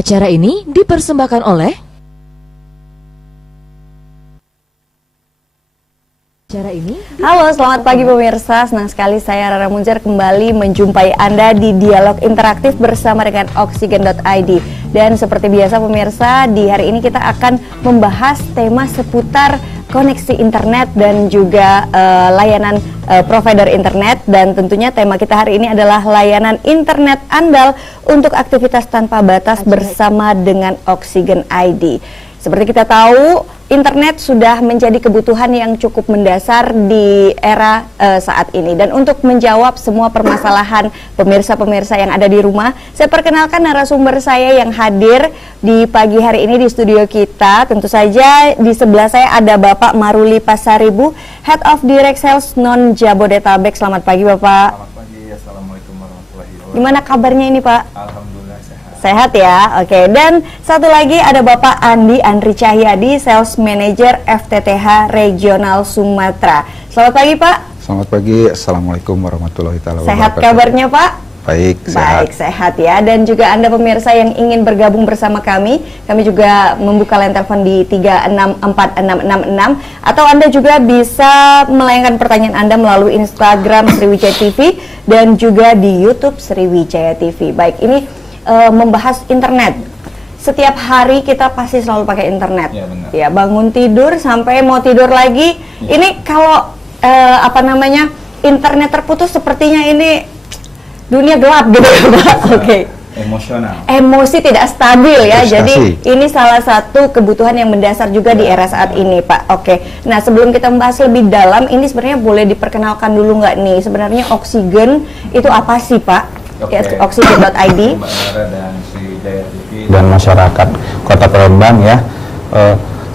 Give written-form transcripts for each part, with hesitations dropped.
Acara ini dipersembahkan oleh Halo, selamat pagi pemirsa. Senang sekali saya Rara Munzer kembali menjumpai Anda di dialog interaktif bersama dengan Oksigen.id. Dan seperti biasa pemirsa, di hari ini kita akan membahas tema seputar koneksi internet dan juga layanan provider internet. Dan tentunya tema kita hari ini adalah layanan internet andal untuk aktivitas tanpa batas bersama dengan Oksigen.id. Seperti kita tahu, internet sudah menjadi kebutuhan yang cukup mendasar di era saat ini. Dan untuk menjawab semua permasalahan pemirsa-pemirsa yang ada di rumah, saya perkenalkan narasumber saya yang hadir di pagi hari ini di studio kita. Tentu saja di sebelah saya ada Bapak Maruli Pasaribu, Head of Direct Sales Non Jabodetabek. Selamat pagi Bapak. Selamat pagi, Assalamualaikum warahmatullahi wabarakatuh. Gimana kabarnya ini Pak? Alhamdulillah sehat. Sehat ya, oke. Dan satu lagi ada Bapak Andri Cahyadi, Sales Manager FTTH Regional Sumatera. Selamat pagi Pak. Selamat pagi, Assalamualaikum warahmatullahi wabarakatuh. Sehat kabarnya Pak? Baik, sehat. Baik, sehat ya. Dan juga Anda pemirsa yang ingin bergabung bersama kami juga membuka line telepon di 3646666, atau Anda juga bisa melayangkan pertanyaan Anda melalui Instagram Sriwijaya TV dan juga di YouTube Sriwijaya TV. Baik, ini membahas internet. Setiap hari kita pasti selalu pakai internet. Ya, benar. Ya, bangun tidur sampai mau tidur lagi. Ya. Ini kalau internet terputus, sepertinya ini dunia gelap gitu ya Pak. Oke. Emosional. Emosi tidak stabil ya. Frustasi. Jadi ini salah satu kebutuhan yang mendasar juga di era saat ini Pak. Oke. Nah, sebelum kita membahas lebih dalam, ini sebenarnya boleh diperkenalkan dulu nggak nih? Sebenarnya Oksigen itu apa sih Pak? Oke. Ya, Oksigen.id. Mbak Nara dan Sriwijaya TV dan masyarakat Kota Palembang ya.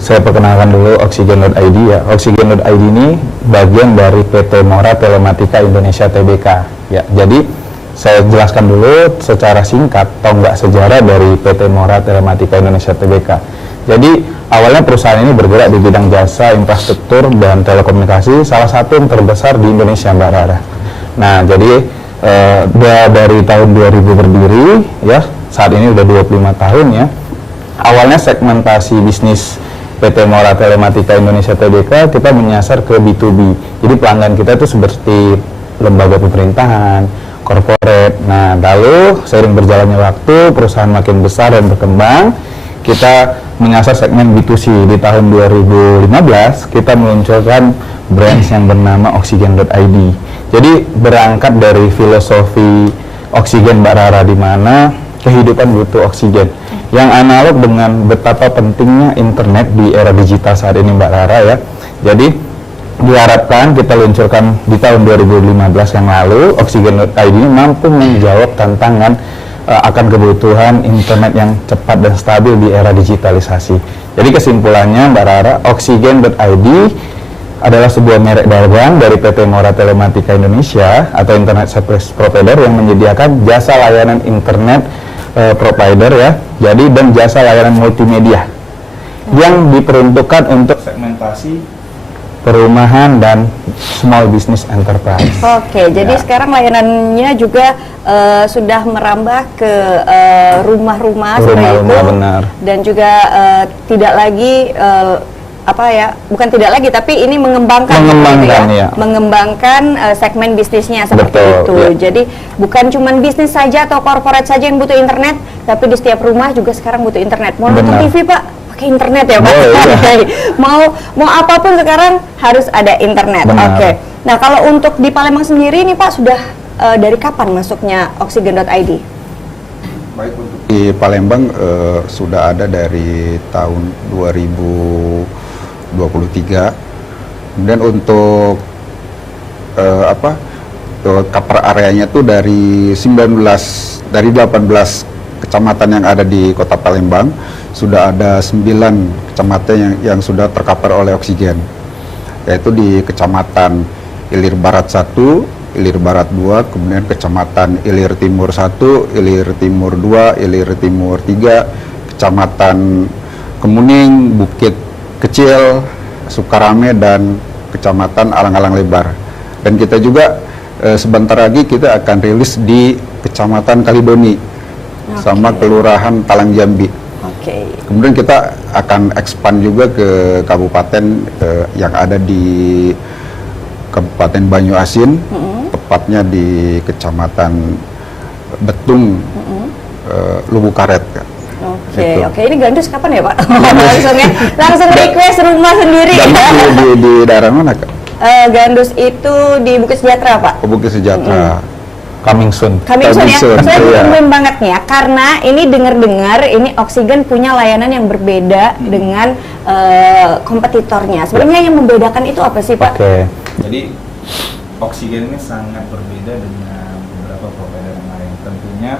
Saya perkenalkan dulu Oksigen.id ya. Oksigen.id ini bagian dari PT Mora Telematika Indonesia Tbk ya. Jadi saya jelaskan dulu secara singkat tonggak sejarah dari PT Mora Telematika Indonesia Tbk. Jadi awalnya perusahaan ini bergerak di bidang jasa, infrastruktur, dan telekomunikasi, salah satu yang terbesar di Indonesia Mbak Rara. Nah, jadi dari tahun 2000 berdiri ya, saat ini udah 25 tahun ya. Awalnya segmentasi bisnis PT Mora Telematika Indonesia Tbk kita menyasar ke B2B. Jadi pelanggan kita itu seperti lembaga pemerintahan, corporate. Nah, lalu seiring berjalannya waktu, perusahaan makin besar dan berkembang, kita menyasar segmen B2C. Di tahun 2015 kita meluncurkan brand yang bernama Oksigen.id. Jadi berangkat dari filosofi Oksigen Mbak Rara, di mana kehidupan butuh oksigen, yang analog dengan betapa pentingnya internet di era digital saat ini Mbak Rara ya. Jadi diharapkan kita luncurkan di tahun 2015 yang lalu, Oksigen.id mampu menjawab tantangan akan kebutuhan internet yang cepat dan stabil di era digitalisasi. Jadi kesimpulannya Mbak Rara, Oksigen.id adalah sebuah merek dagang dari PT Mora Telematika Indonesia atau Internet Service Provider yang menyediakan jasa layanan internet provider ya. Jadi dan jasa layanan multimedia yang diperuntukkan untuk segmentasi perumahan dan small business enterprise. Oke, jadi sekarang layanannya juga sudah merambah ke rumah-rumah seperti itu, benar. Dan juga tidak lagi bukan tidak lagi, tapi ini mengembangkan ya. Mengembangkan segmen bisnisnya seperti Betul, itu. ya. Jadi bukan cuma bisnis saja atau corporate saja yang butuh internet, tapi di setiap rumah juga sekarang butuh internet. Mau nonton TV Pak, pakai internet ya Pak. Iya. mau apapun sekarang harus ada internet. Benar. Oke. Nah, kalau untuk di Palembang sendiri nih Pak, sudah dari kapan masuknya Oksigen.id? baik, untuk di Palembang sudah ada dari tahun 2023. Kemudian untuk cover areanya tuh dari 18 kecamatan yang ada di Kota Palembang, sudah ada 9 kecamatan yang sudah tercover oleh Oksigen, yaitu di Kecamatan Ilir Barat 1, Ilir Barat 2, kemudian Kecamatan Ilir Timur 1, Ilir Timur 2, Ilir Timur 3, Kecamatan Kemuning, Bukit Kecil, Sukarame, dan Kecamatan Alang-Alang Lebar. Dan kita juga sebentar lagi kita akan rilis di Kecamatan Kaliboni. sama Kelurahan Talang Jambi. Oke. Kemudian kita akan expand juga ke kabupaten yang ada di Kabupaten Banyuasin, tepatnya di Kecamatan Betung, Lubuk Karet. Oke, Gitu. oke. Ini Gandus kapan ya Pak? langsung request rumah sendiri Dan ya. di daerah mana, Kak? Gandus itu di Bukit Sejahtera Pak. Bukit Sejahtera. Coming soon. Kami ya, Coming soon, saya iya. tungguin banget nih ya, karena ini dengar-dengar ini Oksigen punya layanan yang berbeda dengan kompetitornya. Sebenarnya yang membedakan itu apa sih Pak? Oke. Jadi Oksigen ini sangat berbeda dengan beberapa provider yang lain. Tentunya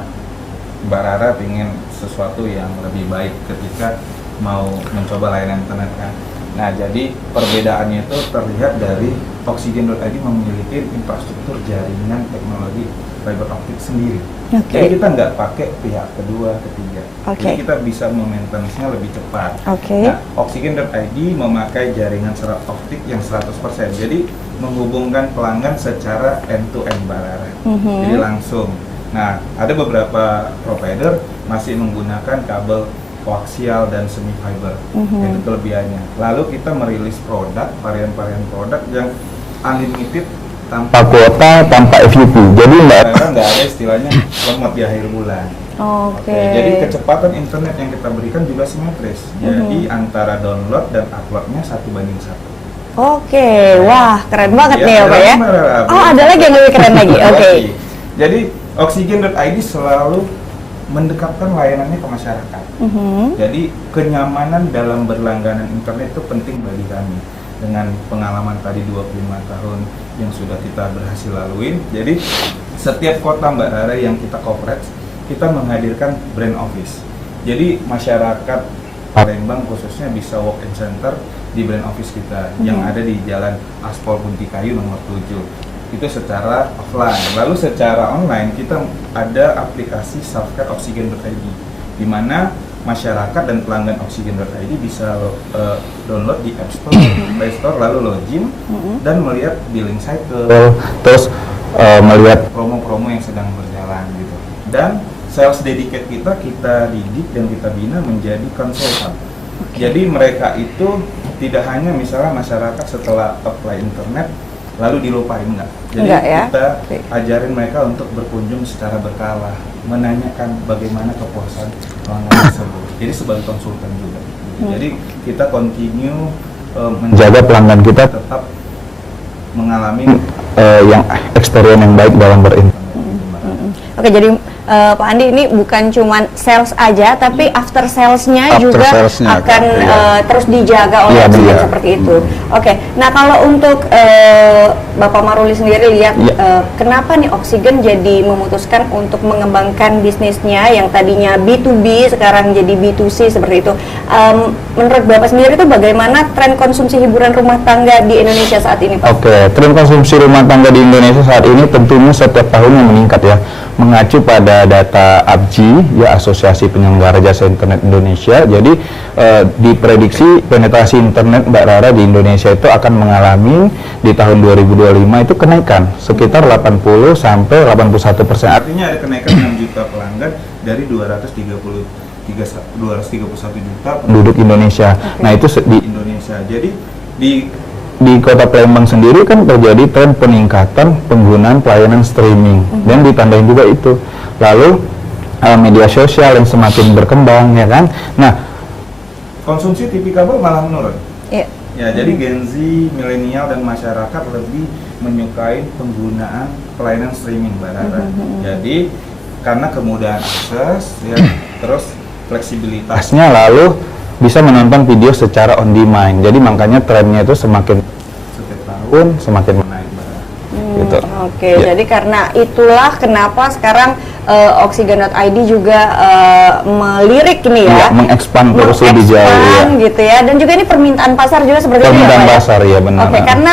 Mbak Rara ingin sesuatu yang lebih baik ketika mau mencoba layanan internet kan. Nah, jadi perbedaannya itu terlihat dari Oksigen.id memiliki infrastruktur jaringan teknologi fiber optik sendiri. Oke. Jadi kita nggak pakai pihak kedua, ketiga. Oke. Jadi kita bisa maintenance-nya lebih cepat. Oke. Nah, Oksigen.id memakai jaringan serat optik yang 100%. Jadi menghubungkan pelanggan secara end-to-end barara. Jadi langsung. Nah, ada beberapa provider masih menggunakan kabel koaksial dan semi fiber. Itu kelebihannya. Lalu kita merilis produk, varian-varian produk yang unlimited Tanpa kuota, tanpa FUP. Jadi nggak ada istilahnya lemot di akhir bulan. Oke. Jadi kecepatan internet yang kita berikan juga simetris. Jadi antara download dan uploadnya 1:1. Oke, wah keren banget nih ya Pak ya. keren. Oh ada lagi yang lebih keren lagi. Oke. Jadi Oksigen.id selalu mendekatkan layanannya ke masyarakat. Jadi kenyamanan dalam berlangganan internet itu penting bagi kami. Dengan pengalaman tadi 25 tahun yang sudah kita berhasil laluin, jadi setiap kota Mbak Rara yang kita coverage, kita menghadirkan brand office. Jadi masyarakat Palembang khususnya bisa walk-in center di brand office kita yang ada di Jalan Aspol Buntikayu nomor 7. Itu secara offline. Lalu secara online kita ada aplikasi Subscribe Oksigen.id, di mana masyarakat dan pelanggan Oksigen.id bisa download di App Store, Play Store, lalu login dan melihat billing cycle, terus melihat promo-promo yang sedang berjalan gitu. Dan sales dedicate kita didik dan kita bina menjadi konsultan. Jadi mereka itu tidak hanya misalnya masyarakat setelah apply internet lalu dilupain, enggak. Jadi Enggak, ya? kita ajarin mereka untuk berkunjung secara berkala, menanyakan bagaimana kepuasan pelanggan tersebut. Jadi sebagai konsultan juga. Jadi kita continue menjaga pelanggan kita tetap mengalami yang experience yang baik dalam berinternet. Oke, jadi Pak Andi ini bukan cuman sales aja, tapi after salesnya After juga salesnya, akan iya. terus dijaga oleh Iya, Oksigen iya. seperti itu. Oke, nah kalau untuk Bapak Maruli sendiri lihat kenapa nih Oksigen jadi memutuskan untuk mengembangkan bisnisnya yang tadinya B2B sekarang jadi B2C seperti itu. Menurut Bapak sendiri itu bagaimana tren konsumsi hiburan rumah tangga di Indonesia saat ini, Pak? Oke, tren konsumsi rumah tangga di Indonesia saat ini tentunya setiap tahunnya meningkat ya. Mengacu pada data APJI, ya Asosiasi Penyelenggara Jasa Internet Indonesia. Jadi diprediksi penetrasi internet Mbak Rara di Indonesia itu akan mengalami di tahun 2025 itu kenaikan sekitar 80 sampai 81%. Artinya ada kenaikan 6 juta pelanggan dari 231 juta Penduduk Indonesia. Nah itu di Indonesia. Jadi di Kota Palembang sendiri kan terjadi tren peningkatan penggunaan pelayanan streaming dan ditandain juga itu. Lalu media sosial yang semakin berkembang ya kan. Nah, konsumsi TV kabel malah menurun. Iya. Ya, jadi Gen Z, milenial dan masyarakat lebih menyukai penggunaan pelayanan streaming Mbak Rara. Jadi karena kemudahan akses ya, terus fleksibilitas. tasnya lalu bisa menonton video secara on demand. Jadi makanya trennya itu semakin Setiap tahun pun semakin naik Mbak Rara. gitu. Oke, Ya. jadi karena itulah kenapa sekarang Oksigen.id juga melirik nih ya, Iya, mengekspand terus lebih jauh ya. mengekspand gitu ya, dan juga ini permintaan pasar juga seperti itu ya, Permintaan Pak, ya? pasar ya benar. Oke, karena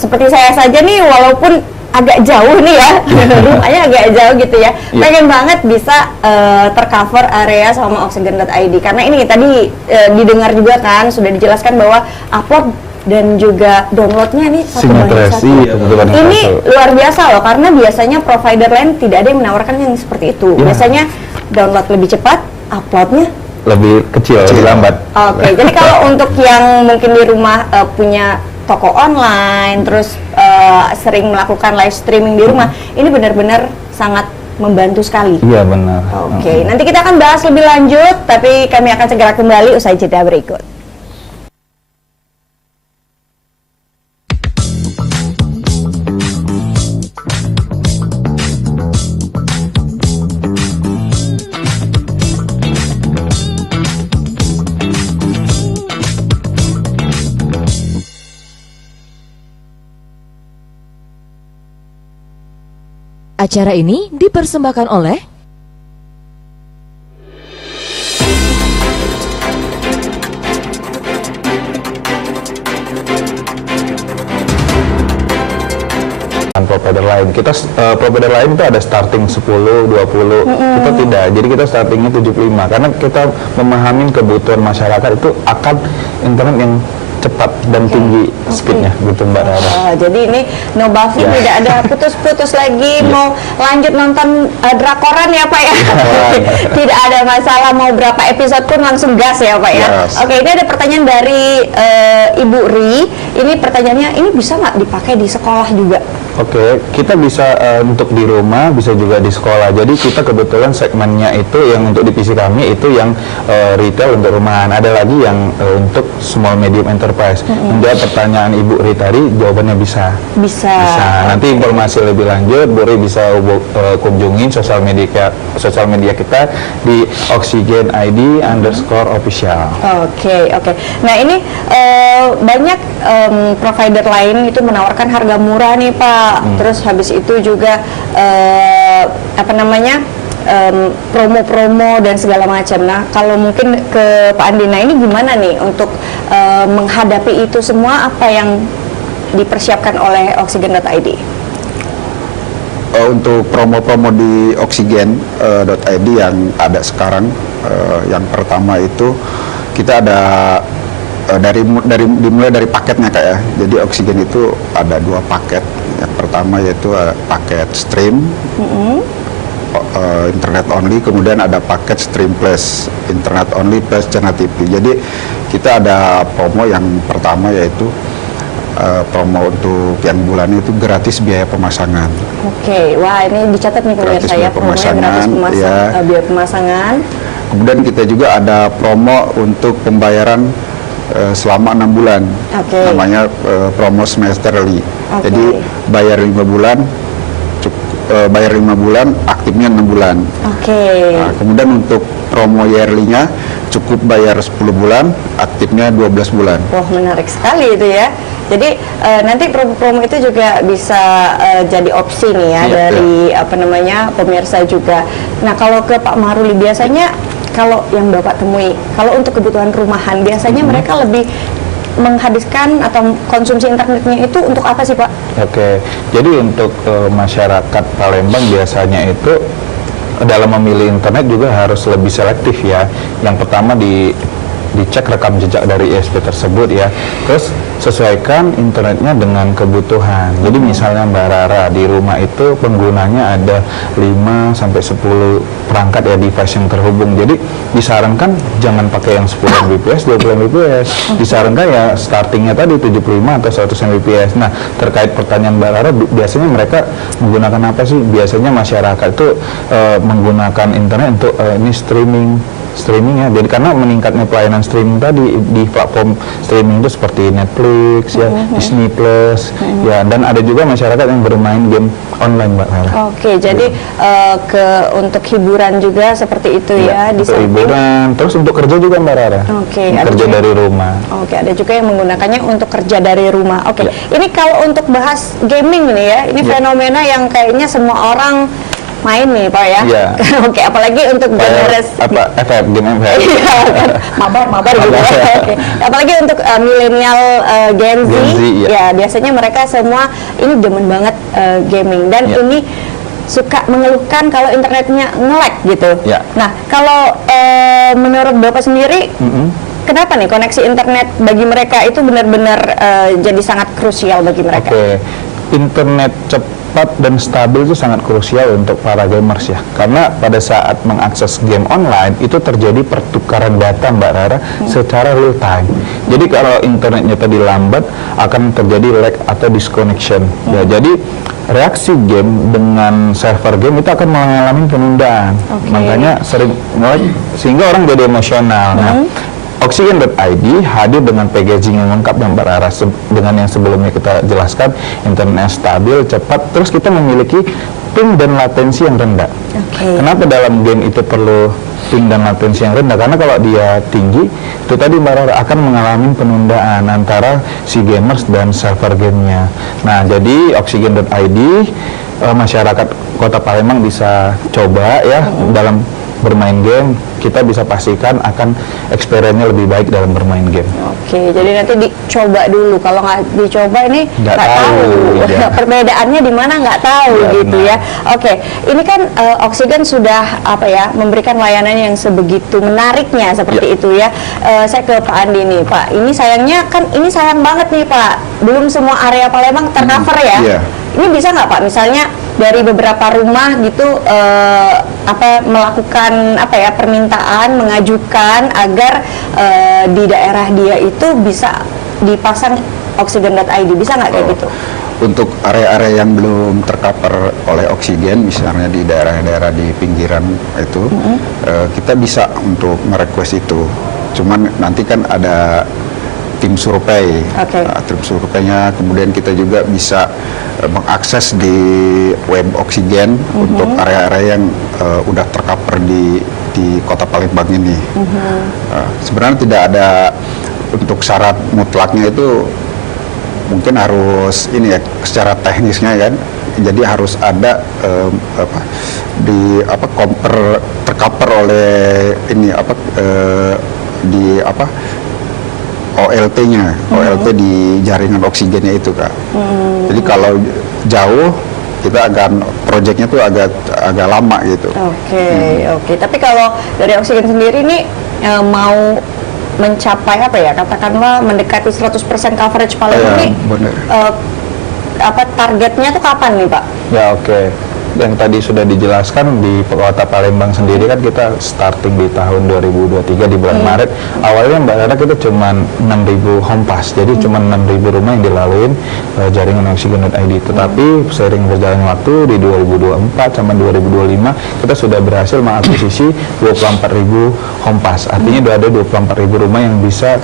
seperti saya saja nih, walaupun agak jauh nih ya, rumahnya agak jauh gitu ya, Iya. pengen banget bisa tercover area sama Oksigen.id, karena ini tadi didengar juga kan, sudah dijelaskan bahwa upload dan juga downloadnya nih satu banding Simetris, satu. iya, satu banding Ini satu. luar biasa loh, karena biasanya provider lain tidak ada yang menawarkan yang seperti itu. Ya. Biasanya download lebih cepat, uploadnya lebih kecil, lebih lambat. Oke, jadi kalau untuk yang mungkin di rumah punya toko online, terus sering melakukan live streaming di rumah, ini benar-benar sangat membantu sekali. Iya benar. Oke, nanti kita akan bahas lebih lanjut, tapi kami akan segera kembali usai jeda berikut. Acara ini dipersembahkan oleh provider lain. Kita provider lain itu ada starting 10, 20. Kita tidak. Jadi kita startingnya 75 karena kita memahami kebutuhan masyarakat itu akan internet yang cepat dan tinggi speednya, gitu Mbak Rara. Jadi ini no buffering, tidak ada putus-putus lagi, mau lanjut nonton drakoran ya Pak ya. Tidak ada masalah, mau berapa episode pun langsung gas ya Pak ya. Oke, ini ada pertanyaan dari Ibu Ri. Ini pertanyaannya, ini bisa nggak dipakai di sekolah juga? Oke, kita bisa untuk di rumah, bisa juga di sekolah. Jadi kita kebetulan segmennya itu yang untuk divisi kami itu yang retail untuk rumahan. Ada lagi yang untuk small medium enterprise. Menjawab pertanyaan Ibu Ri tadi, jawabannya bisa. Bisa. Nanti informasi lebih lanjut, Bu Ri bisa kunjungin sosial media kita di oxygen_id_official. Oke. Nah ini banyak provider lain itu menawarkan harga murah nih Pak. Terus habis itu juga promo-promo dan segala macam. Nah, kalau mungkin ke Pak Andina ini gimana nih untuk menghadapi itu semua, apa yang dipersiapkan oleh oxygen.id? Untuk promo-promo di oxygen.id yang ada sekarang, yang pertama itu kita ada dimulai dari paketnya Kak ya. Jadi Oxygen itu ada 2 paket. Yang pertama yaitu paket stream, internet only, kemudian ada paket stream plus internet only plus channel TV. Jadi kita ada promo yang pertama yaitu promo untuk yang bulan itu gratis biaya pemasangan. Oke, wah ini dicatat nih pemirsa ya, promonya gratis biaya pemasangan. Kemudian kita juga ada promo untuk pembayaran selama 6 bulan, namanya promo semesterly. Jadi bayar 5 bulan, aktifnya 6 bulan. Nah, kemudian untuk promo yearly-nya cukup bayar 10 bulan, aktifnya 12 bulan. Wah, menarik sekali itu ya. Jadi nanti promo-promo itu juga bisa jadi opsi nih ya dari pemirsa juga. Nah, kalau ke Pak Maruli biasanya kalau yang Bapak temui, kalau untuk kebutuhan rumahan biasanya mereka lebih menghabiskan atau konsumsi internetnya itu untuk apa sih Pak? Oke, jadi untuk masyarakat Palembang biasanya itu dalam memilih internet juga harus lebih selektif ya. Yang pertama dicek rekam jejak dari ISP tersebut ya. Terus sesuaikan internetnya dengan kebutuhan. Jadi misalnya Mbak Rara di rumah itu penggunanya ada 5 sampai 10 perangkat ya, device yang terhubung. Jadi disarankan jangan pakai yang 10 Mbps, 20 Mbps. Disarankan ya startingnya tadi 75 atau 100 Mbps. Nah, terkait pertanyaan Mbak Rara, biasanya mereka menggunakan apa sih? Biasanya masyarakat itu menggunakan internet untuk ini streaming ya. Jadi karena meningkatnya pelayanan streaming tadi di platform streaming itu seperti Netflix ya, Disney Plus ya, dan ada juga masyarakat yang bermain game online Mbak Rara. Oke, jadi untuk hiburan juga seperti itu ya, untuk hiburan, terus untuk kerja juga Mbak Rara. Kerja dari rumah. Ada juga yang menggunakannya untuk kerja dari rumah. Ini kalau untuk bahas gaming nih ya, ini fenomena yang kayaknya semua orang main nih Pak ya. Apalagi untuk gamers game FF. mabar gitu ya. Apalagi untuk milenial Gen Z ya, biasanya mereka semua ini demen banget gaming dan ini suka mengeluhkan kalau internetnya nge-lag gitu. Nah, kalau menurut Bapak sendiri kenapa nih koneksi internet bagi mereka itu benar-benar jadi sangat krusial bagi mereka? internet cepat dan stabil itu sangat krusial untuk para gamers ya, karena pada saat mengakses game online itu terjadi pertukaran data Mbak Rara secara real time. Jadi kalau internetnya tadi lambat akan terjadi lag atau disconnection. Ya, jadi reaksi game dengan server game itu akan mengalami penundaan. Makanya sering sehingga orang jadi emosional. Nah, Oxygen.id hadir dengan packaging yang lengkap yang Mbak Rara, dengan yang sebelumnya kita jelaskan, internet stabil, cepat, terus kita memiliki ping dan latensi yang rendah. Kenapa dalam game itu perlu ping dan latensi yang rendah? Karena kalau dia tinggi, itu tadi Mbak Rara akan mengalami penundaan antara si gamers dan server gamenya. Nah, jadi Oxygen.id masyarakat Kota Palembang bisa coba ya dalam bermain game, kita bisa pastikan akan experience-nya lebih baik dalam bermain game. Oke, jadi nanti dicoba dulu. Kalau nggak dicoba ini nggak tahu. Ya. Perbedaannya di mana nggak tahu ya, gitu benar. ya. Oke, ini kan Oxygen sudah memberikan layanan yang sebegitu menariknya seperti itu ya. Saya ke Pak Andi nih, Pak. Ini sayangnya kan ini sayang banget nih Pak. Belum semua area Palembang tercover ya. Iya. Ini bisa nggak Pak? Misalnya dari beberapa rumah gitu melakukan permintaan, mengajukan agar di daerah dia itu bisa dipasang Oxygen.id, bisa nggak kayak gitu? Untuk area-area yang belum tercover oleh Oksigen, misalnya di daerah-daerah di pinggiran itu, kita bisa untuk merequest itu. Cuman nanti kan ada tim survei. Tim surveinya kemudian kita juga bisa mengakses di web Oksigen untuk area-area yang udah tercover di Kota Palembang ini. Sebenarnya tidak ada untuk syarat mutlaknya itu, mungkin harus ini ya secara teknisnya kan. Jadi harus ada tercover oleh ini OLT-nya, OLT di jaringan Oksigennya itu Kak. Jadi kalau jauh kita akan proyeknya tuh agak lama gitu. Oke. Tapi kalau dari Oksigen sendiri nih mau mencapai katakanlah mendekati 100% coverage Palembang nih, targetnya tuh kapan nih Pak? Ya yang tadi sudah dijelaskan di Kota Palembang sendiri kan kita starting di tahun 2023 di bulan Maret. Awalnya Mbak Rara kita cuma 6.000 home pass, jadi cuma 6.000 rumah yang dilaluin jaringan Oxygen.id. Tetapi sering berjalan waktu di 2024 sampai 2025 kita sudah berhasil mengakuisisi 24.000 home pass. Artinya sudah ada 24.000 rumah yang bisa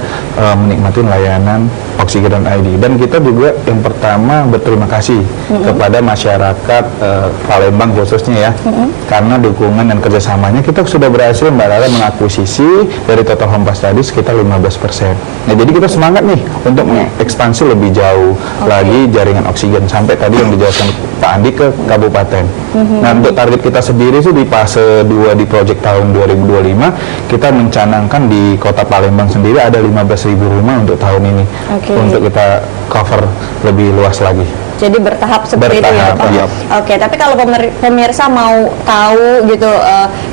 menikmati layanan Oxygen.id. Dan kita juga yang pertama berterima kasih kepada masyarakat Palembang khususnya ya, karena dukungan dan kerjasamanya kita sudah berhasil Mbak Rara mengakuisisi dari total home pass tadi sekitar 15%. Nah, jadi kita semangat nih untuk mengekspansi lebih jauh lagi jaringan Oksigen sampai tadi yang dijelaskan Pak Andi ke kabupaten. Nah, untuk target kita sendiri sih di fase 2 di proyek tahun 2025 kita mencanangkan di Kota Palembang sendiri ada 15.000 rumah untuk tahun ini untuk kita cover lebih luas lagi. Jadi bertahap seperti itu ya Pak? Iya. Oke, tapi kalau pemirsa mau tahu gitu,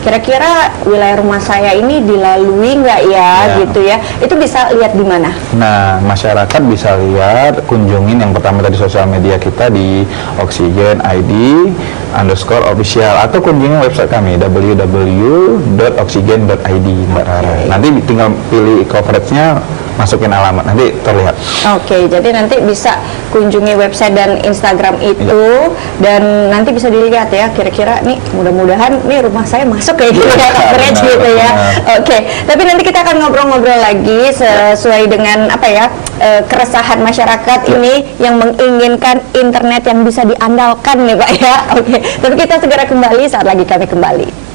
kira-kira wilayah rumah saya ini dilalui nggak ya gitu ya, itu bisa lihat di mana? Nah, masyarakat bisa lihat, kunjungin yang pertama tadi sosial media kita di Oxygen_ID_official atau kunjungi website kami www.oxygen.id Mbak Rara. Nanti tinggal pilih coveragenya, masukin alamat, nanti terlihat. Oke, jadi nanti bisa kunjungi website dan Instagram itu, dan nanti bisa dilihat ya, kira-kira nih mudah-mudahan nih rumah saya masuk kayak gitu ya coverage gitu ya. Oke, tapi nanti kita akan ngobrol-ngobrol lagi sesuai dengan keresahan masyarakat ini yang menginginkan internet yang bisa diandalkan nih Pak ya. Oke, tapi kita segera kembali saat lagi kami kembali.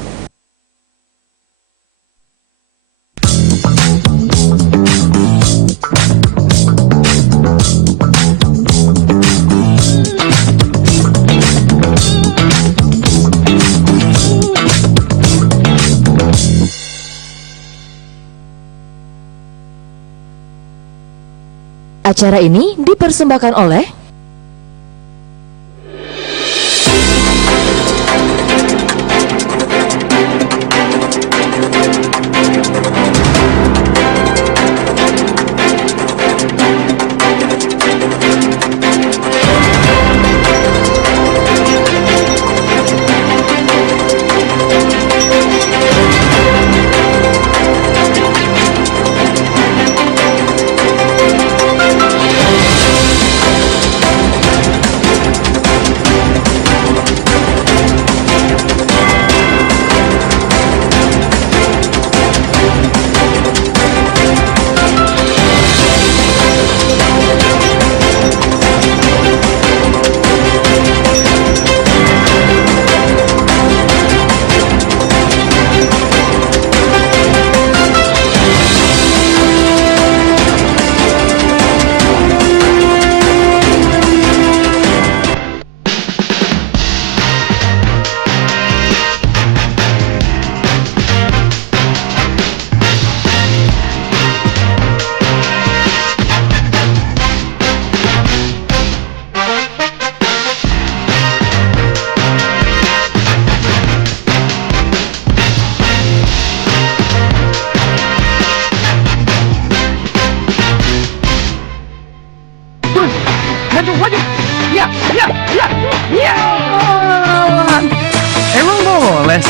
Acara ini dipersembahkan oleh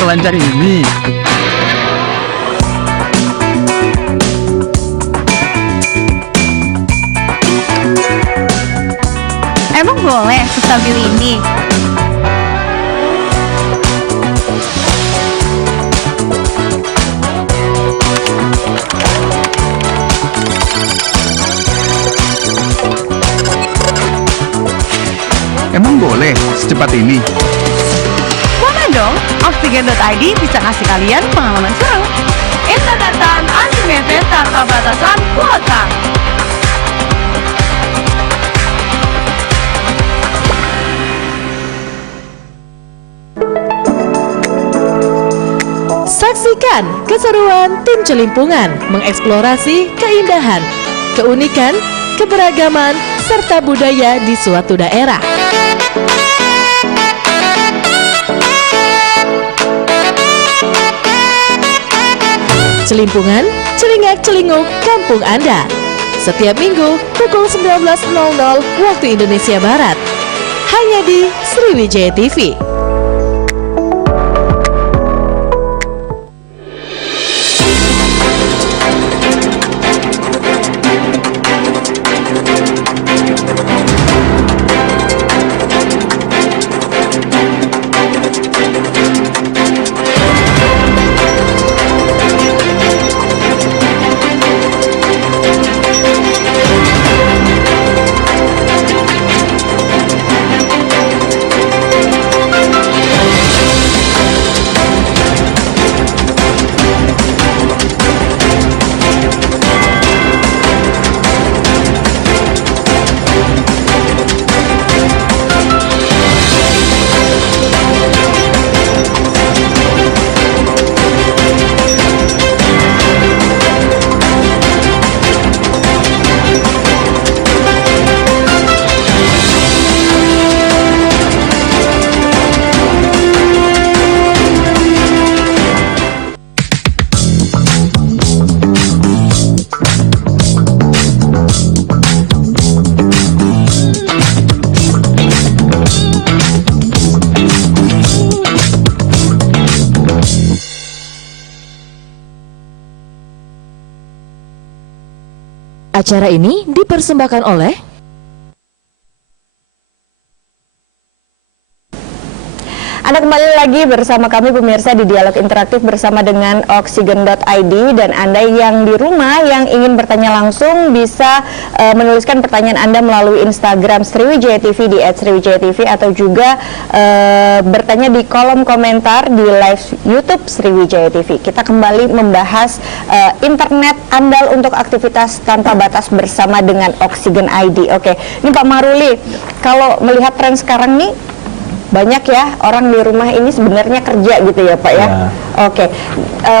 selancar ini. Emang boleh sestabil ini? Emang boleh secepat ini? Boleh dong, Oksigen.id bisa kasih kalian pengalaman seru. Internetan unlimited tanpa batasan kuota. Saksikan keseruan tim Celimpungan mengeksplorasi keindahan, keunikan, keberagaman, serta budaya di suatu daerah. Celimpungan, celingak celinguk kampung Anda. Setiap minggu pukul 19.00 waktu Indonesia Barat. Hanya di Sriwijaya TV. Acara ini dipersembahkan oleh Anda kembali lagi bersama kami pemirsa di Dialog Interaktif bersama dengan Oksigen.id, dan Anda yang di rumah yang ingin bertanya langsung bisa menuliskan pertanyaan Anda melalui Instagram Sriwijaya TV di @sriwijayatv, atau juga bertanya di kolom komentar di live YouTube Sriwijaya TV. Kita kembali membahas internet andal untuk aktivitas tanpa batas bersama dengan Oksigen.id. Oke, ini Pak Maruli, kalau melihat tren sekarang nih, banyak ya orang di rumah ini sebenarnya kerja gitu ya Pak ya. Oke,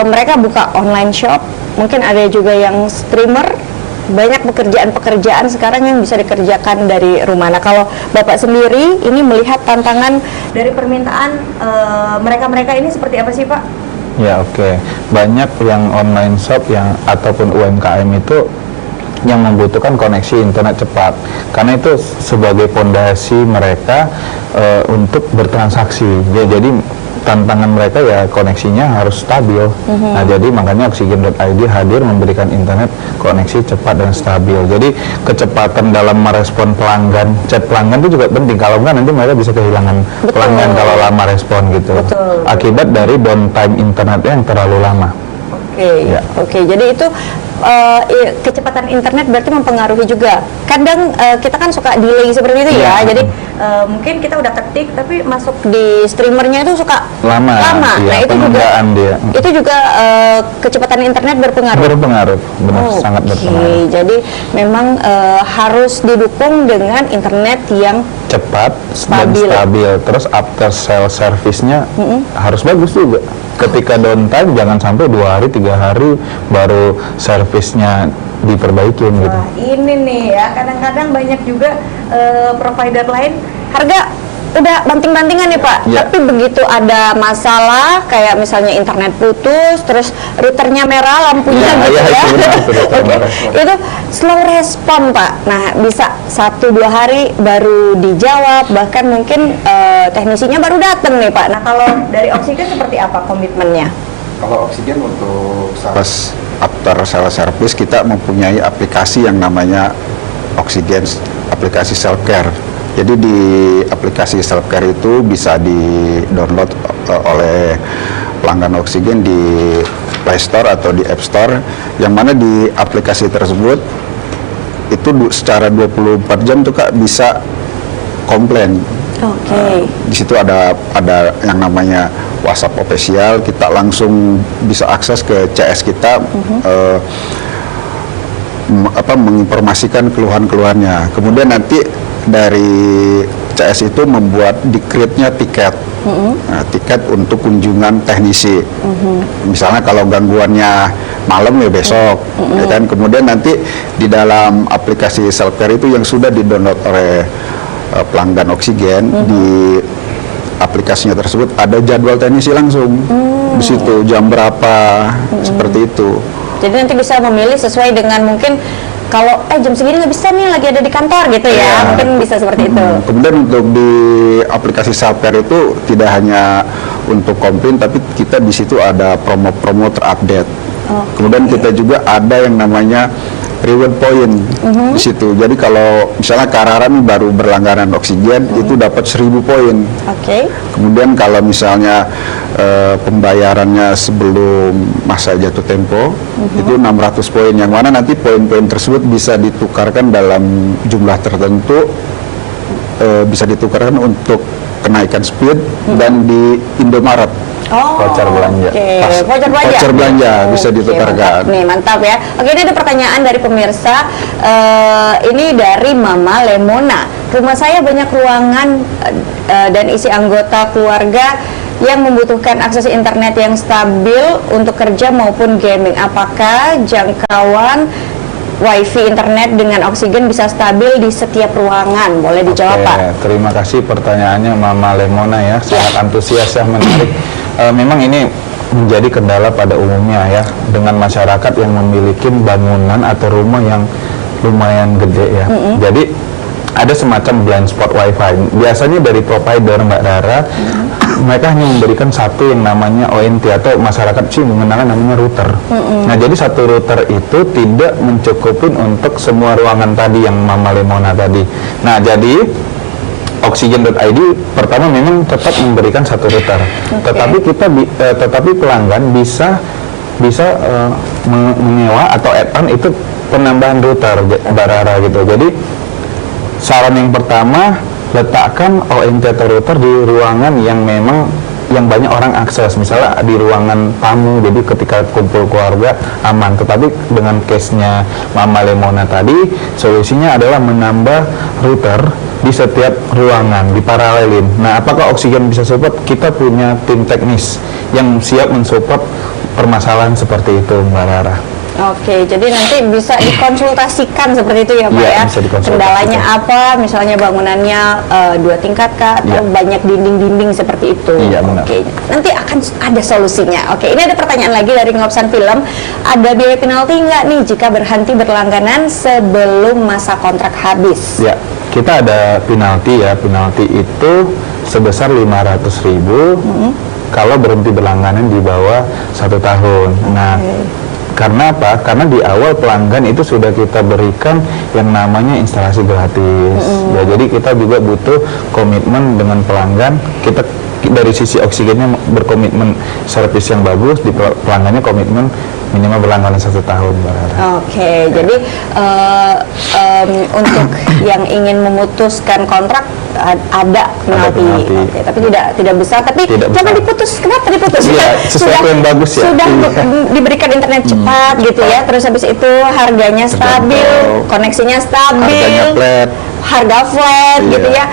mereka buka online shop, mungkin ada juga yang streamer. Banyak pekerjaan-pekerjaan sekarang yang bisa dikerjakan dari rumah. Nah, kalau Bapak sendiri ini melihat tantangan dari permintaan mereka-mereka ini seperti apa sih Pak? Ya oke, banyak yang online shop yang ataupun UMKM itu yang membutuhkan koneksi internet cepat, karena itu sebagai pondasi mereka untuk bertransaksi. Ya, jadi tantangan mereka ya koneksinya harus stabil. Nah, jadi makanya Oksigen.id hadir memberikan internet koneksi cepat dan stabil. Jadi kecepatan dalam merespon pelanggan, chat pelanggan itu juga penting. Kalau enggak nanti mereka bisa kehilangan pelanggan kalau lama respon gitu. Akibat dari downtime internetnya yang terlalu lama. Oke, jadi itu kecepatan internet berarti mempengaruhi juga. Kadang kita kan suka delay seperti itu ya. Jadi mungkin kita udah ketik tapi masuk di streamernya itu suka lama. Nah, itu juga kecepatan internet berpengaruh. Berpengaruh, benar, sangat berpengaruh. Jadi memang harus didukung dengan internet yang cepat dan stabil. Terus after sale service-nya harus bagus juga. Ketika downtime jangan sampai 2 hari 3 hari baru servisnya diperbaikin gitu. Ini nih ya, kadang-kadang banyak juga provider lain harga udah banting-bantingan nih Pak, Ya. tapi begitu ada masalah kayak misalnya internet putus, terus routernya merah lampunya Ya, gitu ya, ya, itu benar, itu router Oke. merah. Itu slow respon Pak. Nah bisa 1-2 hari baru dijawab, bahkan mungkin teknisinya baru datang nih Pak. Nah kalau dari Oksigen seperti apa komitmennya? Kalau Oksigen untuk after sales service kita mempunyai aplikasi yang namanya Oksigen, aplikasi self care. Jadi di aplikasi self care itu bisa di-download oleh pelanggan Oksigen di Play Store atau di App Store, yang mana di aplikasi tersebut itu secara 24 jam tuh Kak bisa komplain. Oke. Di situ ada yang namanya WhatsApp official, kita langsung bisa akses ke CS kita, menginformasikan keluhan-keluhannya. Kemudian nanti dari CS itu membuat di-create-nya tiket, nah, tiket untuk kunjungan teknisi. Misalnya kalau gangguannya malam ya besok, ya kan. Kemudian nanti di dalam aplikasi self care itu yang sudah di-download oleh pelanggan Oksigen, di aplikasinya tersebut ada jadwal teknisi langsung di situ, jam berapa, seperti itu. Jadi nanti bisa memilih sesuai dengan mungkin kalau jam segini nggak bisa nih lagi ada di kantor gitu ya, Iya. mungkin bisa seperti itu. Kemudian untuk di aplikasi self care itu tidak hanya untuk komplain, tapi kita di situ ada promo-promo terupdate. Kemudian kita juga ada yang namanya reward point di situ. Jadi kalau misalnya Kararan baru berlangganan Oksigen itu dapat 1000 poin. Oke. Kemudian kalau misalnya pembayarannya sebelum masa jatuh tempo itu 600 poin, yang mana nanti poin-poin tersebut bisa ditukarkan dalam jumlah tertentu, bisa ditukarkan untuk kenaikan speed dan di Indomaret. Oh, Voucher belanja. Oke, Pas- voucher belanja. voucher belanja bisa Oke, ditukarkan. mantap nih, mantap ya. Oke, ini ada pertanyaan dari pemirsa. Ini dari Mama Lemona. Rumah saya banyak ruangan dan isi anggota keluarga yang membutuhkan akses internet yang stabil untuk kerja maupun gaming. Apakah jangkauan WiFi internet dengan Oksigen bisa stabil di setiap ruangan? Boleh dijawab Pak. Oke, terima kasih pertanyaannya Mama Lemona ya, sangat antusias ya, menarik. Memang ini menjadi kendala pada umumnya ya, dengan masyarakat yang memiliki bangunan atau rumah yang lumayan gede ya. Jadi ada semacam blind spot WiFi. Biasanya dari provider Mbak Dara, mereka hanya memberikan satu yang namanya ONT atau masyarakat sih mengenalnya namanya router. Nah jadi satu router itu tidak mencukupi untuk semua ruangan tadi yang Mama Lemona tadi. Nah jadi Oksigen.id pertama memang tetap memberikan satu router, tetapi tetapi pelanggan bisa menyewa atau add-on itu penambahan router Mbak Rara gitu. Jadi saran yang pertama, letakkan ONT atau router di ruangan yang memang yang banyak orang akses, misalnya di ruangan tamu, jadi ketika kumpul keluarga aman. Tetapi dengan case-nya Mama Lemona tadi, solusinya adalah menambah router di setiap ruangan, diparalelin. Nah, apakah Oksigen bisa support? Kita punya tim teknis yang siap mensupport permasalahan seperti itu, Mbak Rara. Oke, jadi nanti bisa dikonsultasikan seperti itu ya Pak Iya, ya. bisa dikonsultasikan. Kendalanya apa? Misalnya bangunannya 2 tingkat kah? Atau Iya. banyak dinding-dinding seperti itu. Iya, benar. Oke, nanti akan ada solusinya. Oke, ini ada pertanyaan lagi dari Ngopsan Film. Ada biaya penalti nggak nih jika berhenti berlangganan sebelum masa kontrak habis? Ya, kita ada penalti ya. Penalti itu sebesar 500.000 kalau berhenti berlangganan di bawah 1 tahun. Nah, karena apa? Karena di awal pelanggan itu sudah kita berikan yang namanya instalasi gratis. Ya, jadi kita juga butuh komitmen dengan pelanggan. Kita dari sisi Oksigennya berkomitmen servis yang bagus, di pelanggannya komitmen minimal berlangganan 1 tahun, Mbak Rara. Oke, jadi untuk yang ingin memutuskan kontrak ada penalti. penalti. Oke, tapi tidak besar. Tapi Tidak jangan besar. diputus. Kenapa diputus? Iya, sesuatu yang bagus ya. Sudah Iya. diberikan internet cepat gitu ya. Terus habis itu harganya stabil, koneksinya stabil, Harganya flat. harga flat Iya. gitu ya.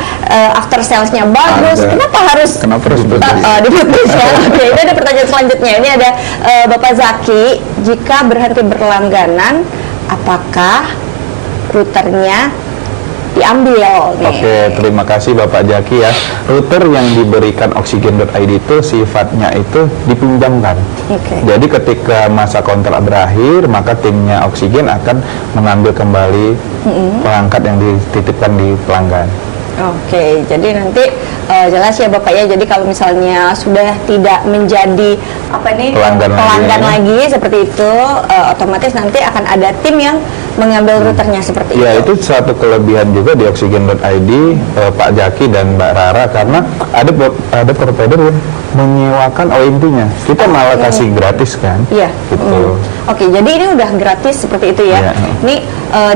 After salesnya bagus. Ada. Kenapa harus Kenapa harus diputus? diputus ya? Oke, ini ada pertanyaan selanjutnya. Ini ada Bapak Zaki. Jika berhenti berlangganan, apakah routernya diambil nih. Oke, terima kasih Bapak Jaki ya. Router yang diberikan Oksigen.id itu sifatnya itu dipinjamkan. Oke. Jadi ketika masa kontrak berakhir, maka timnya Oksigen akan mengambil kembali perangkat yang dititipkan di pelanggan. Oke, jadi nanti jelas ya Bapak ya. Jadi kalau misalnya sudah tidak menjadi pelanggan lagi seperti itu, otomatis nanti akan ada tim yang mengambil routernya seperti Ya, itu. itu satu kelebihan juga di Oksigen.id, Pak Jaki dan Mbak Rara, karena ada provider yang menyewakan OINT-nya. Kita malah kasih gratis kan? Iya. Gitu. Oke, jadi ini udah gratis seperti itu ya. Iya. Ini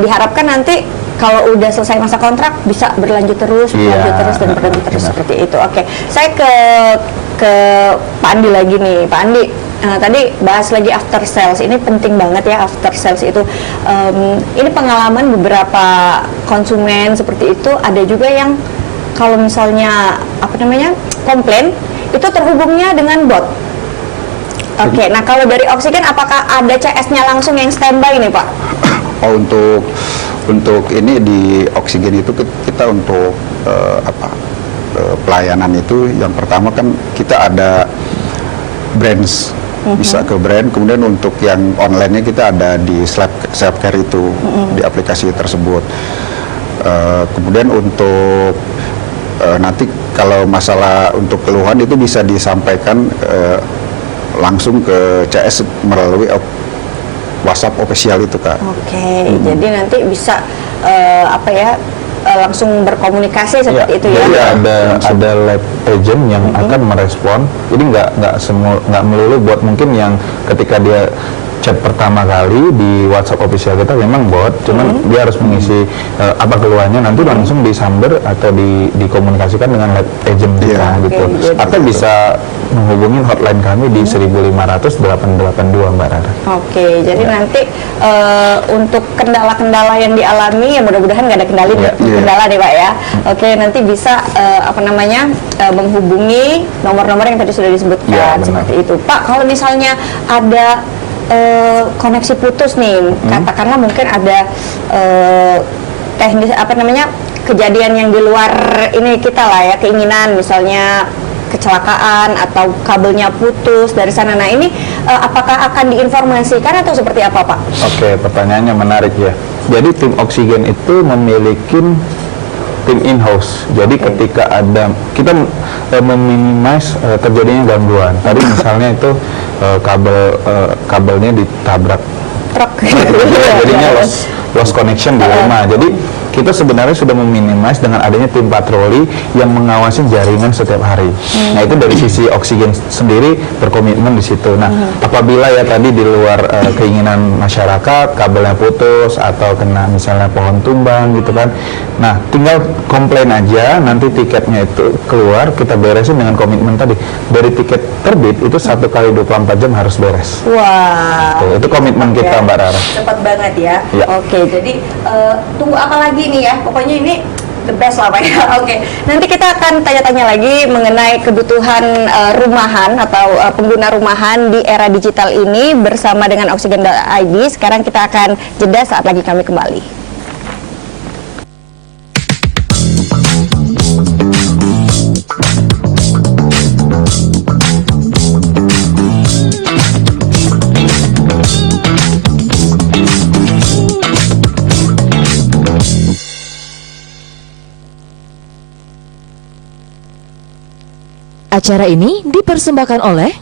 diharapkan nanti kalau udah selesai masa kontrak bisa berlanjut terus, berlanjut Iya, terus dan berlanjut terus benar. seperti itu. Oke, saya ke Pak Andi lagi nih, Pak Andi. Tadi bahas lagi after sales, ini penting banget ya after sales itu. Ini pengalaman beberapa konsumen seperti itu, ada juga yang kalau misalnya komplain itu terhubungnya dengan bot. Oke, nah kalau dari Oksigen apakah ada CS-nya langsung yang standby nih Pak? Oh, untuk ini di Oksigen itu kita untuk pelayanan itu yang pertama kan kita ada branch, bisa ke brand, kemudian untuk yang online-nya kita ada di self care itu di aplikasi tersebut. Kemudian untuk nanti kalau masalah untuk keluhan itu bisa disampaikan langsung ke CS melalui WhatsApp official itu Kak. Oke, jadi nanti bisa langsung berkomunikasi seperti itu ya. Jadi ada lab agent yang akan merespon. Jadi nggak melulu buat mungkin yang ketika dia chat pertama kali di WhatsApp official kita memang bot, cuman dia harus mengisi apa keluhannya, nanti langsung disamber atau dikomunikasikan dengan lab agent kita gitu. Atau bisa menghubungi hotline kami di 1500882 Mbak Rara. Oke, jadi nanti untuk kendala-kendala yang dialami ya mudah-mudahan nggak ada kendala deh Pak ya. Oke, nanti bisa menghubungi nomor-nomor yang tadi sudah disebutkan seperti itu. Pak, kalau misalnya ada koneksi putus nih, katakanlah mungkin ada teknis kejadian yang di luar ini kita lah ya, keinginan misalnya kecelakaan atau kabelnya putus dari sana. Nah ini apakah akan diinformasikan atau seperti apa Pak? Oke, pertanyaannya menarik ya. Jadi tim Oksigen itu memiliki tim in-house. Jadi ketika ada, kita meminimize terjadinya gangguan. Tadi misalnya itu kabelnya ditabrak Truk. jadinya lost connection di rumah. Jadi kita sebenarnya sudah meminimize dengan adanya tim patroli yang mengawasi jaringan setiap hari. Nah itu dari sisi Oksigen sendiri berkomitmen di situ. Nah apabila ya tadi di luar keinginan masyarakat, kabelnya putus atau kena misalnya pohon tumbang gitu kan, nah tinggal komplain aja, nanti tiketnya itu keluar, kita beresin dengan komitmen tadi. Dari tiket terbit itu 1 kali 24 jam harus beres. Wah. Tuh, itu komitmen kita Mbak Rara. Cepat banget ya. Ya. Oke, jadi tunggu apa lagi nih ya? Pokoknya ini the best lah Pak ya. Oke, nanti kita akan tanya-tanya lagi mengenai kebutuhan rumahan atau pengguna rumahan di era digital ini bersama dengan Oksigen.id. Sekarang kita akan jeda, saat lagi kami kembali. Acara ini dipersembahkan oleh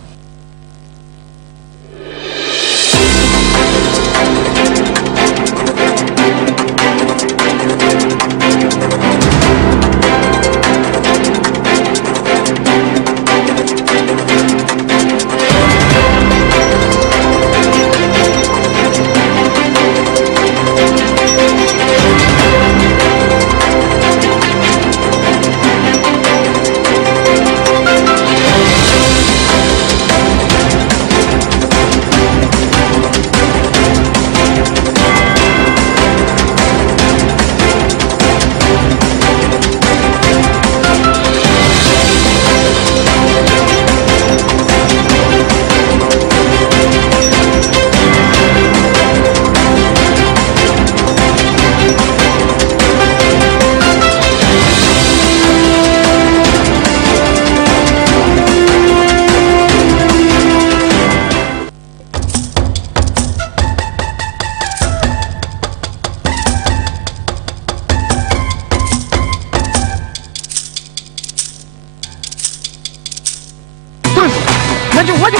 Maju, maju.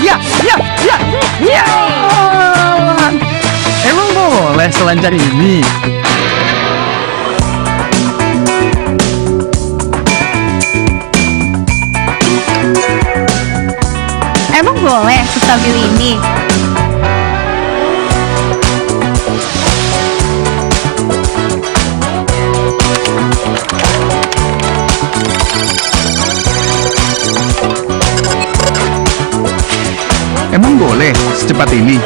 Ya, ya, ya, ya. Emang boleh selancar ini? Emang boleh sestabil ini? Emang boleh secepat ini?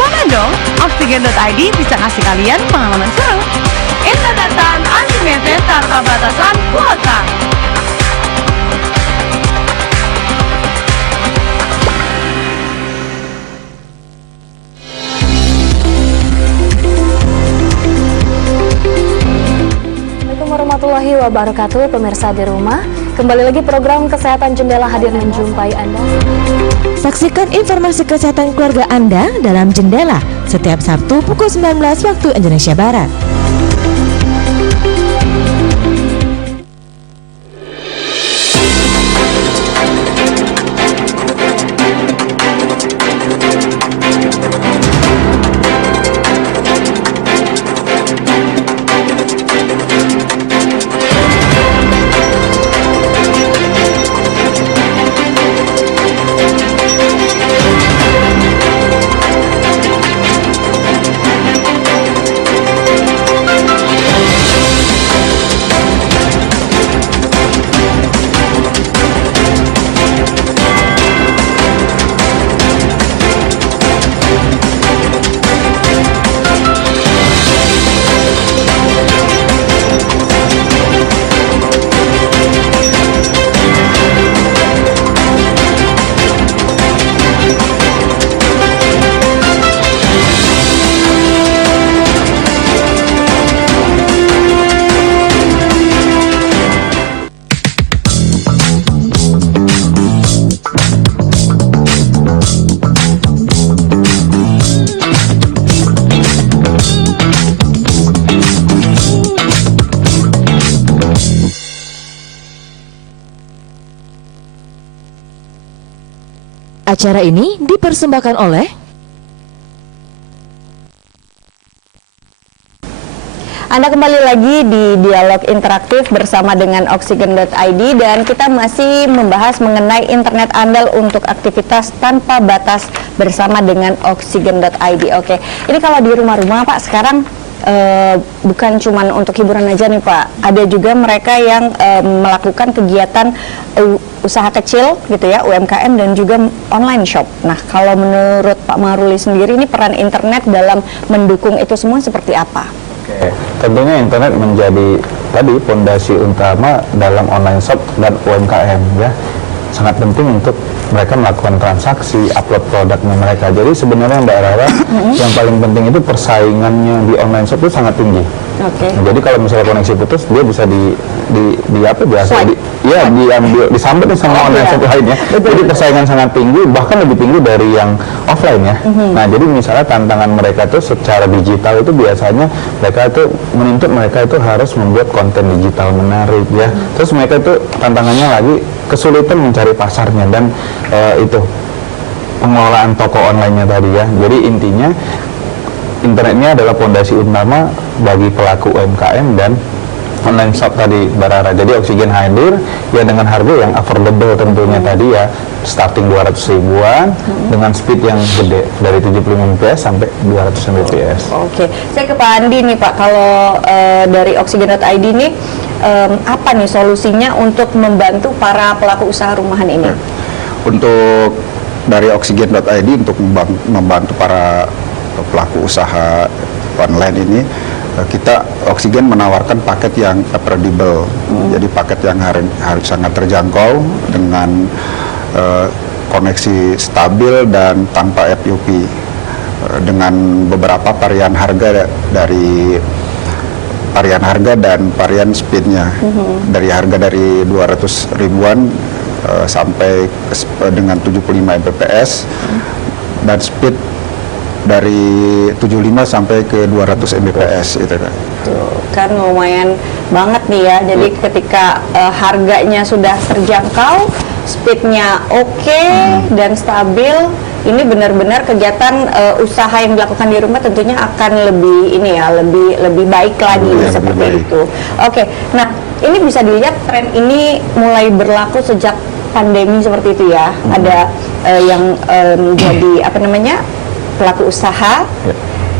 Boleh dong, Oksigen.id bisa kasih kalian pengalaman seru. Internetan unlimited tanpa batasan kuota. Assalamualaikum warahmatullahi wabarakatuh, pemirsa di rumah. Kembali lagi program Kesehatan Jendela hadir menjumpai Anda. Saksikan informasi kesehatan keluarga Anda dalam Jendela setiap Sabtu pukul 19 waktu Indonesia Barat. Acara ini dipersembahkan oleh Anda kembali lagi di Dialog Interaktif bersama dengan Oksigen.id dan kita masih membahas mengenai internet andal untuk aktivitas tanpa batas bersama dengan Oksigen.id. Oke, ini kalau di rumah-rumah Pak sekarang bukan cuma untuk hiburan aja nih Pak, ada juga mereka yang melakukan kegiatan usaha kecil gitu ya, UMKM dan juga online shop. Nah, kalau menurut Pak Maruli sendiri ini peran internet dalam mendukung itu semua seperti apa? Oke, tentunya internet menjadi tadi pondasi utama dalam online shop dan UMKM ya. Sangat penting untuk mereka melakukan transaksi, upload produknya mereka. Jadi sebenarnya Mbak Rara, yang paling penting itu persaingannya di online shop itu sangat tinggi. Oke. Nah, jadi kalau misalnya koneksi putus, dia bisa diambil, disambut nih sama online shop lainnya. Jadi persaingan sangat tinggi, bahkan lebih tinggi dari yang offline ya. Nah, jadi misalnya tantangan mereka itu secara digital itu biasanya mereka itu menuntut mereka itu harus membuat konten digital menarik ya. Terus mereka itu tantangannya lagi kesulitan mencari pasarnya dan itu pengelolaan toko online-nya tadi ya. Jadi intinya internetnya adalah pondasi utama bagi pelaku UMKM dan online shop tadi Barara. Jadi Oksigen hadir ya dengan harga yang affordable tentunya tadi ya, starting 200 ribuan dengan speed yang gede dari 75 Mbps sampai 200 Mbps. Oke, saya ke Pak Andi nih Pak, kalau dari Oksigen.id ini apa nih solusinya untuk membantu para pelaku usaha rumahan ini? Untuk dari Oksigen.id untuk membantu para pelaku usaha online ini, kita Oksigen menawarkan paket yang affordable, jadi paket yang harus sangat terjangkau dengan koneksi stabil dan tanpa FUP, dengan beberapa varian harga dari varian harga dan varian speednya, dari harga dari 200 ribuan sampai dengan 75 Mbps dan speed dari 75 sampai ke 200 Mbps itu kan. Tuh, kan lumayan banget nih ya. Jadi ketika harganya sudah terjangkau, speednya oke dan stabil, ini benar-benar kegiatan usaha yang dilakukan di rumah tentunya akan lebih ini ya, lebih baik lagi Iya, seperti lebih baik. itu. Oke, nah ini bisa dilihat tren ini mulai berlaku sejak pandemi seperti itu ya. Ada yang menjadi apa namanya, pelaku usaha.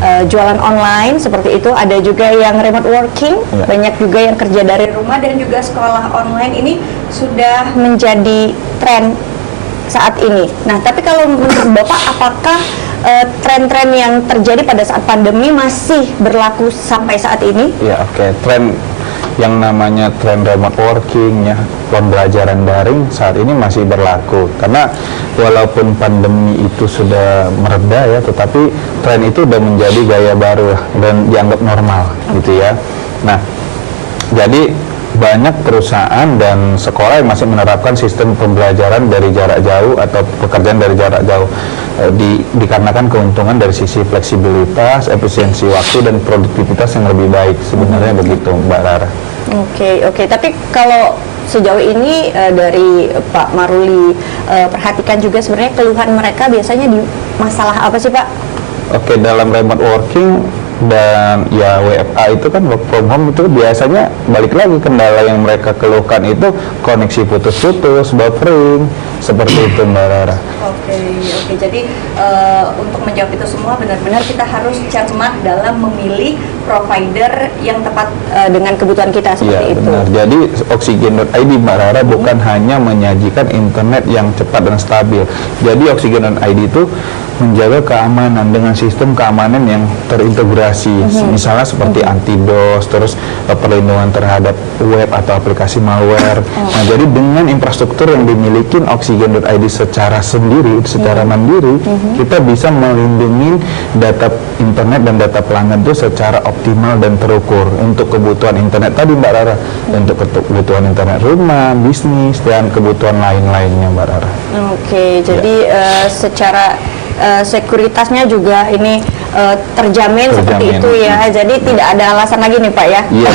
Jualan online seperti itu, ada juga yang remote working, banyak juga yang kerja dari rumah, dan juga sekolah online ini sudah menjadi tren saat ini. Nah, tapi kalau menurut Bapak, apakah tren-tren yang terjadi pada saat pandemi masih berlaku sampai saat ini? Ya, oke. Tren yang namanya tren remote working ya, pembelajaran daring saat ini masih berlaku, karena walaupun pandemi itu sudah mereda ya, tetapi tren itu udah menjadi gaya baru dan dianggap normal gitu ya. Nah, jadi banyak perusahaan dan sekolah yang masih menerapkan sistem pembelajaran dari jarak jauh atau pekerjaan dari jarak jauh, dikarenakan keuntungan dari sisi fleksibilitas, efisiensi waktu, dan produktivitas yang lebih baik. Sebenarnya begitu, Mbak Rara. Oke. Tapi kalau sejauh ini dari Pak Maruli perhatikan juga, sebenarnya keluhan mereka biasanya di masalah apa sih, Pak? Oke, dalam remote working dan ya WFA itu kan, work from home itu biasanya balik lagi kendala yang mereka keluhkan itu koneksi putus-putus, buffering, seperti itu, Mbak Rara. Oke. Jadi untuk menjawab itu semua benar-benar kita harus cermat dalam memilih provider yang tepat dengan kebutuhan kita seperti Iya, itu. benar. Jadi Oksigen.id, Mbak Rara, bukan hanya menyajikan internet yang cepat dan stabil. Jadi Oksigen.id itu menjaga keamanan dengan sistem keamanan yang terintegrasi, misalnya seperti anti-DOS, terus perlindungan terhadap web atau aplikasi malware. Nah, jadi dengan infrastruktur yang dimiliki Oksigen.id secara sendiri, secara mandiri, kita bisa melindungi data internet dan data pelanggan itu secara optimal dan terukur untuk kebutuhan internet tadi, Mbak Rara, untuk kebutuhan internet rumah, bisnis, dan kebutuhan lain-lainnya, Mbak Rara. Oke, jadi secara sekuritasnya juga ini terjamin seperti itu ya. Jadi tidak ada alasan lagi nih, Pak ya. Iya,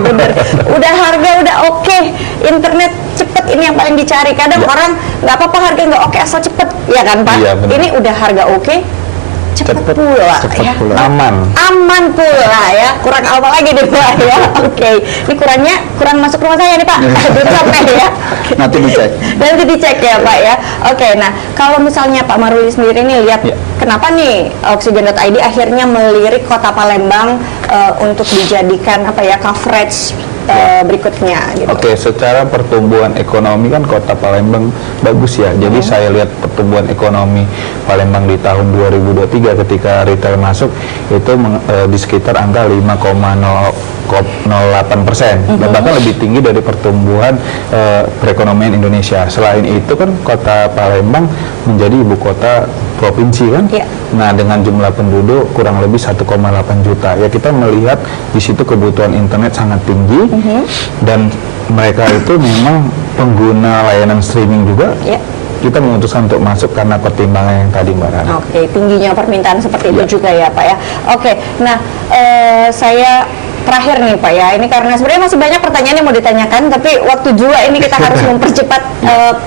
bener. Udah harga udah oke, internet cepet ini yang paling dicari. Kadang orang nggak apa-apa harga nggak oke asal cepet, ya kan, Pak? Iya, bener. Ini udah harga oke, cepet pula ya. Aman pula ya. Kurang apa lagi nih, Pak ya. Oke. Ini kurang masuk rumah saya nih, Pak. Belum sampai ya. Nanti dicek Ya, Pak ya. Oke, nah kalau misalnya Pak Maruli sendiri nih lihat kenapa nih Oksigen.id akhirnya melirik Kota Palembang untuk dijadikan apa ya, coverage berikutnya gitu. Oke, secara pertumbuhan ekonomi kan Kota Palembang bagus ya. Jadi saya lihat pertumbuhan ekonomi Palembang di tahun 2023 ketika retail masuk itu di sekitar angka 5,08%, dan bahkan lebih tinggi dari pertumbuhan perekonomian Indonesia. Selain itu kan Kota Palembang menjadi ibu kota provinsi kan. Nah, dengan jumlah penduduk kurang lebih 1,8 juta. Ya, kita melihat di situ kebutuhan internet sangat tinggi, dan mereka itu memang pengguna layanan streaming juga. Kita memutuskan untuk masuk karena pertimbangan yang tadi, Mbak Rana. Oke, tingginya permintaan seperti itu juga ya, Pak ya. Oke, nah saya terakhir nih, Pak ya, ini karena sebenarnya masih banyak pertanyaan yang mau ditanyakan, tapi waktu juga ini kita harus mempercepat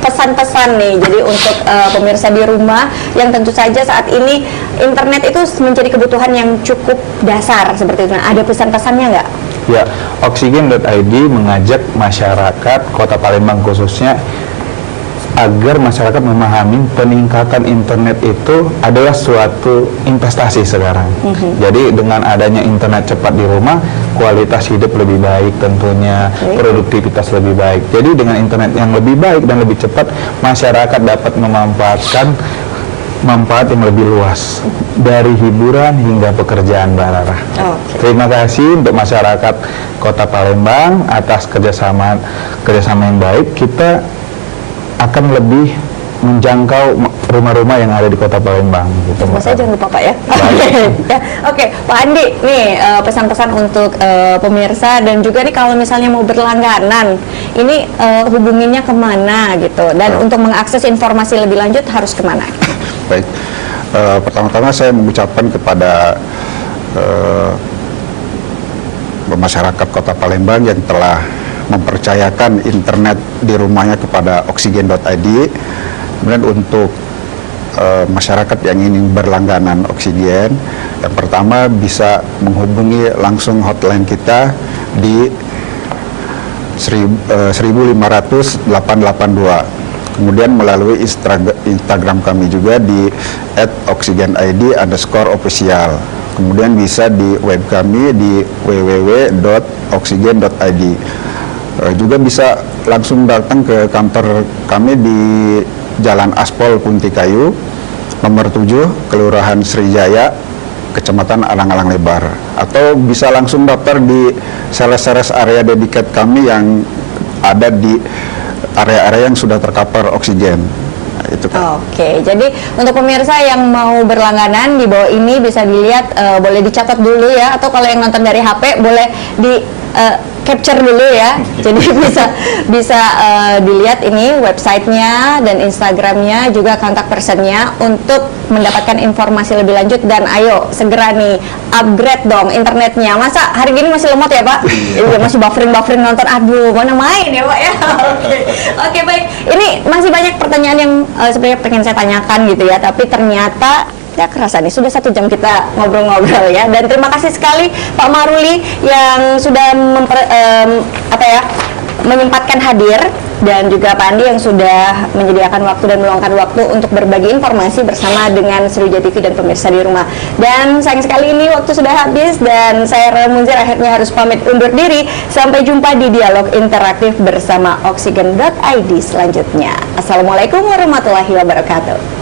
pesan-pesan nih. Jadi untuk pemirsa di rumah yang tentu saja saat ini internet itu menjadi kebutuhan yang cukup dasar seperti itu. Nah, ada pesan-pesannya nggak? Ya, Oksigen.id mengajak masyarakat Kota Palembang khususnya agar masyarakat memahami peningkatan internet itu adalah suatu investasi sekarang. Jadi dengan adanya internet cepat di rumah, kualitas hidup lebih baik tentunya, produktivitas lebih baik. Jadi dengan internet yang lebih baik dan lebih cepat, masyarakat dapat memanfaatkan manfaat yang lebih luas dari hiburan hingga pekerjaan, Mbak Rara. Terima kasih untuk masyarakat Kota Palembang atas kerjasama yang baik. Kita akan lebih menjangkau rumah-rumah yang ada di Kota Palembang. Gitu, saya jangan lupa, Pak ya. Oke, Pak Andi, nih pesan-pesan untuk pemirsa dan juga nih kalau misalnya mau berlangganan, ini hubunginya kemana gitu, dan untuk mengakses informasi lebih lanjut harus kemana? Baik, Pertama-tama saya mengucapkan kepada masyarakat Kota Palembang yang telah mempercayakan internet di rumahnya kepada Oksigen.id. Kemudian untuk masyarakat yang ingin berlangganan oksigen, yang pertama bisa menghubungi langsung hotline kita di 1.500 882. Kemudian melalui Instagram kami juga di @oksigenid_official. Kemudian bisa di web kami di www.oksigen.id. Juga bisa langsung datang ke kantor kami di Jalan Aspol Puntikayu, nomor 7, Kelurahan Srijaya, Kecamatan Alang-Alang Lebar. Atau bisa langsung daftar di sales area dedicated kami yang ada di area-area yang sudah tercover oksigen. Nah, itu kan. Oke, jadi untuk pemirsa yang mau berlangganan di bawah ini bisa dilihat, boleh dicatat dulu ya, atau kalau yang nonton dari HP boleh di capture dulu ya. Jadi bisa dilihat ini websitenya dan Instagramnya, juga kontak personnya untuk mendapatkan informasi lebih lanjut. Dan ayo segera nih upgrade dong internetnya. Masa hari ini masih lemot ya Pak? Iya, masih buffering nonton. Aduh, mana main ya Pak ya? Oke, baik. Ini masih banyak pertanyaan yang sebenarnya pengen saya tanyakan gitu ya, tapi ternyata ya kerasa nih sudah 1 jam kita ngobrol-ngobrol ya. Dan terima kasih sekali Pak Maruli yang sudah menyempatkan hadir, dan juga Pak Andi yang sudah menyediakan waktu dan meluangkan waktu untuk berbagi informasi bersama dengan Sriwijaya TV dan pemirsa di rumah. Dan sayang sekali ini waktu sudah habis dan saya Rara Munzir akhirnya harus pamit undur diri. Sampai jumpa di dialog interaktif bersama Oksigen.id selanjutnya. Assalamualaikum warahmatullahi wabarakatuh.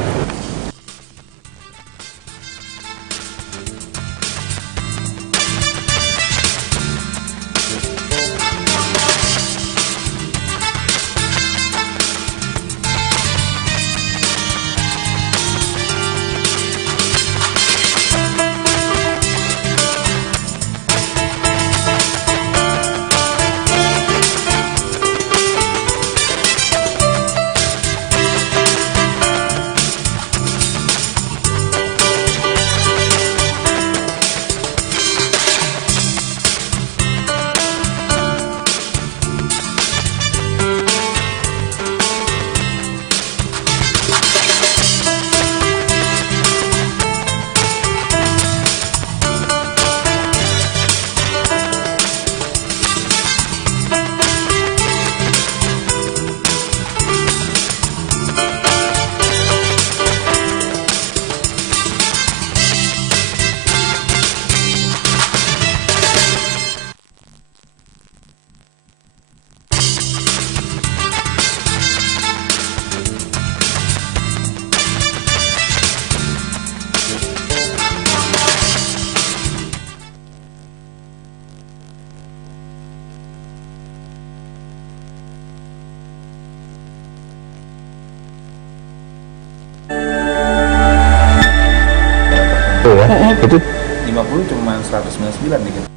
Itu 50 cuma 199 nih gitu.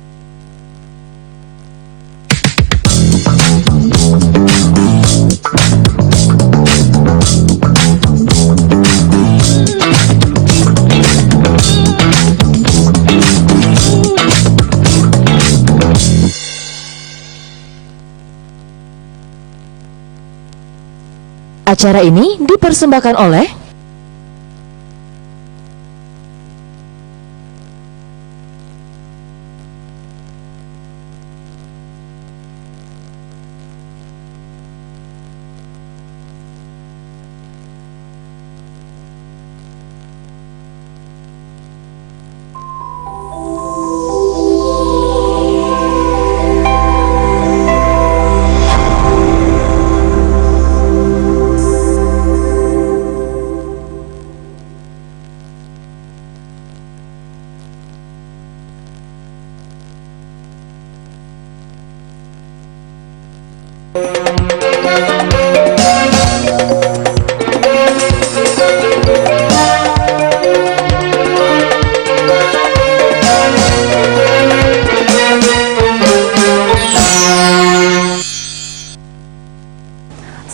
Acara ini dipersembahkan oleh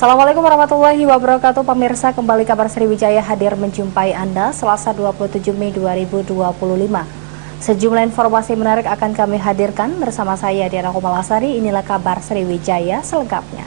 Assalamualaikum warahmatullahi wabarakatuh. Pemirsa, kembali Kabar Sriwijaya hadir menjumpai Anda Selasa 27 Mei 2025. Sejumlah informasi menarik akan kami hadirkan bersama saya Diana Kumalasari. Inilah Kabar Sriwijaya selengkapnya.